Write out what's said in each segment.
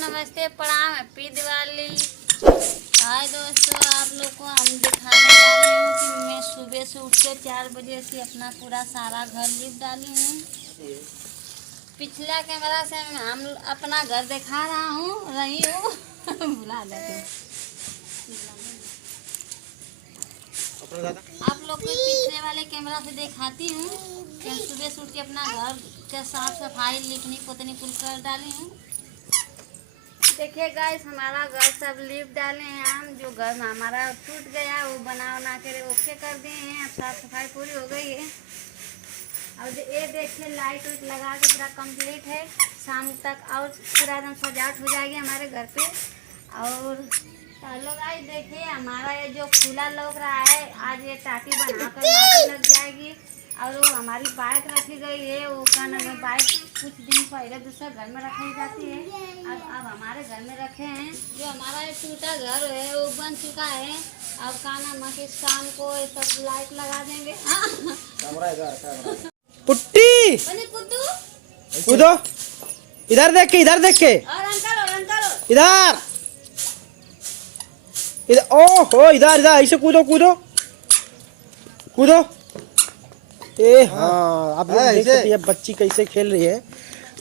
नमस्ते प्रणाम, हैप्पी दिवाली। हाय दोस्तों, आप लोग को हम दिखाने जा रहे हैं कि मैं सुबह से उठ के 4 बजे से अपना पूरा सारा घर लिप डाली हूँ। पिछला कैमरा से हम अपना घर दिखा रहा हूँ, रही हूँ बुला लेते आप लोग को पिछले वाले कैमरा से दिखाती हूँ कि सुबह से उठ के अपना घर का साफ सफाई लिपनी पोतनी कुल कर डाली हूँ। देखिए गाइस, हमारा घर सब लिप डाले हैं हम। जो घर में हमारा टूट गया वो बना के ओके कर दिए हैं। अब साफ सफाई पूरी हो गई है। और ये देखिए लाइट उट लगा के पूरा कंप्लीट है। शाम तक और पूरा एकदम सजावट हो जाएगी हमारे घर पे। और चलो गाइस, देखिए हमारा ये जो खुला लग रहा है, आज ये टाटी बनाकर माटी लग जाएगी। और वो हमारी बाइक रखी गई है, वो का नाम है, बाइक कुछ दिन पहले दूसरे घर में रखी जाती है। अब हमारे घर में रखे हैं। जो हमारा ये टूटा घर है वो बन चुका है। अब का नाम है कि शाम को ये सब लाइट लगा देंगे। पुट्टी कूदो, इधर देख के और अंकल इधर ओहो, इधर ऐसे कूदो। ए हाँ, आप लोग देख सकते हैं बच्ची कैसे खेल रही है।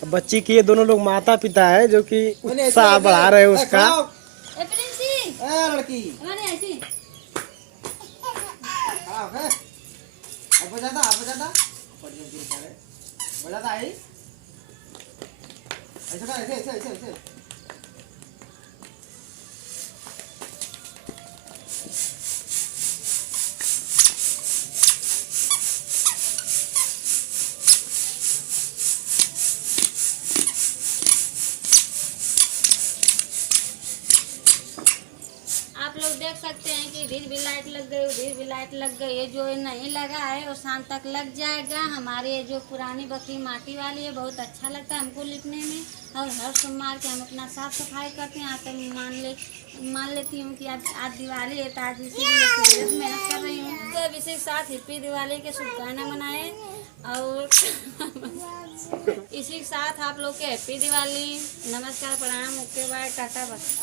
बच्ची की ये दोनों लोग माता पिता है जो कि उत्साह बढ़ा रहे हैं उसका। लड़की ऐसे आप लोग देख सकते हैं कि इधर भी लाइट लग गई, उधर भी लाइट लग गई है। जो नहीं लगा है वो शाम तक लग जाएगा। हमारी ये जो पुरानी बकरी माटी वाली है, बहुत अच्छा लगता है हमको लिपने में। और हर सोमवार के हम अपना साफ सफाई करते हैं। यहाँ तक मान लेती हूँ कि आज दिवाली है, तो आज इसीलिए मेहनत कर रही हूँ। तो अब इसी के साथ हैप्पी दिवाली के शुभकामनाएं मनाएं। और इसी के साथ आप लोग के हैप्पी दिवाली, नमस्कार, प्रणाम, ओके बाय, टाटा, बस।